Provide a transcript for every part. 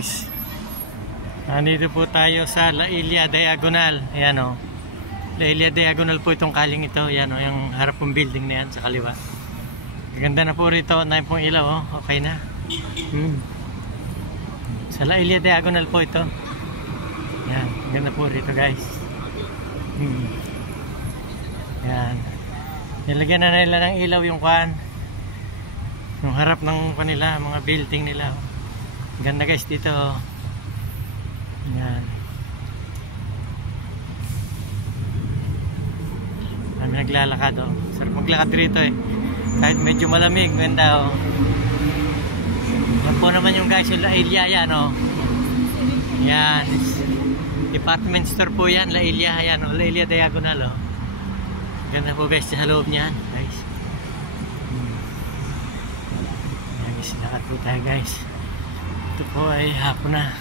Guys, nandito po tayo sa La Ilia Diagonal. Ayan o, La Ilia Diagonal po itong kaling ito. Ayan o, yung harap ng building na yan sa kaliwa. Ganda na po rito, na pong ilaw o. Okay na. Sa La Ilia Diagonal po ito. Ayan, ganda po rito guys. Ayan, nilagyan na nila ng ilaw yung kwan, yung harap ng kanila, mga building nila. Ganda guys dito. Yan. Kami naglalakad oh. Sarap maglakad rito eh. Kahit medyo malamig, ganda oh. Yan po naman yung guys, yung La Ilia yan oh. Yan. Department store po yan, La Ilia. Yan oh, La Ilia Diagonal oh. Ganda po guys sa loob niyan guys. Yan guys, lakad po tayo guys. Ito po ay hapon na.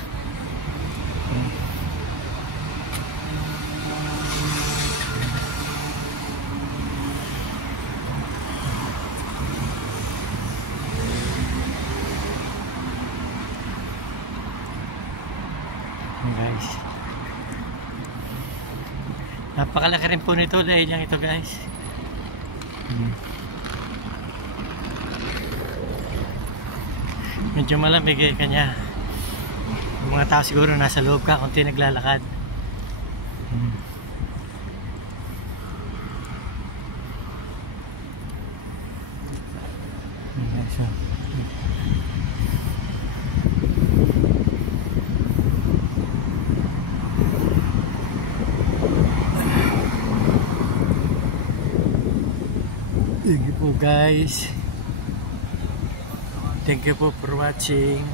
Guys, napakalaki rin po nito dahil lang ito guys. Medyo malamig eh kanya. Yung mga tao siguro nasa loob ka kunti naglalakad. So, thank you po guys. Thank you po for watching.